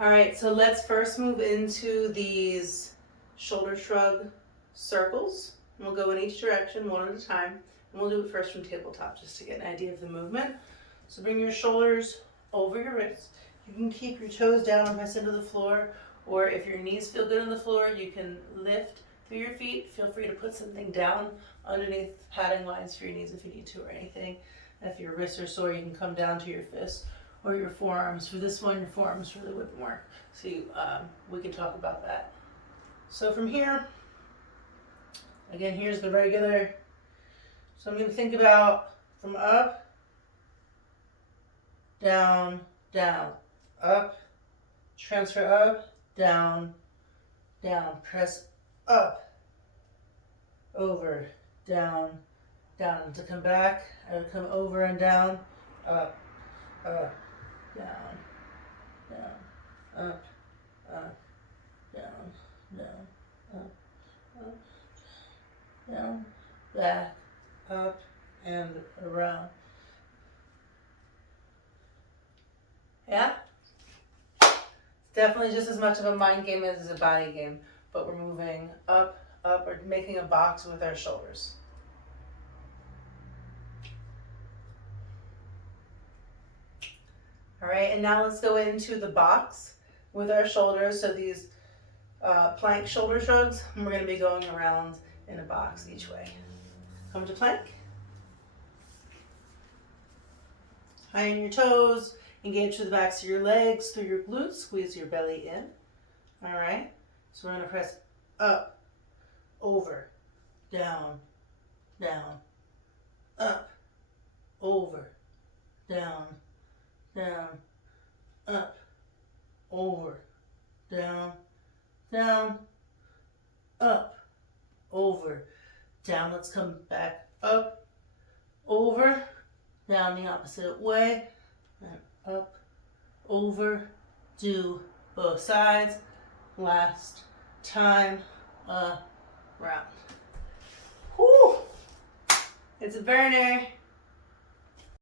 All right, so let's first move into these shoulder shrug circles. And we'll go in each direction one at a time. And we'll do it first from tabletop just to get an idea of the movement. So bring your shoulders over your wrists. You can keep your toes down and press into the floor, or if your knees feel good on the floor, you can lift through your feet. Feel free to put something down underneath the padding lines for your knees if you need to or anything. And if your wrists are sore, you can come down to your fists or your forearms. For this one, your forearms really wouldn't work. So we can talk about that. So from here, again, here's the regular. So I'm going to think about from up, down, down, up, transfer up, down, down, press up, over, down, down. And to come back, I would come over and down, up, up, down, down, up, up, down, down, up, up, down, back, up, and around. Yeah? It's definitely just as much of a mind game as a body game, but we're moving up, up, or making a box with our shoulders. All right, and now let's go into the box with our shoulders. So these plank shoulder shrugs, and we're going to be going around in a box each way. Come to plank. High on your toes, engage through the backs of your legs, through your glutes, squeeze your belly in. All right, so we're going to press up, over, down, down, up, over, down, down, up, over, down, down, up, over, down. Let's come back up, over, down the opposite way, and up, over, do both sides, last time, around. Whew. It's a burner.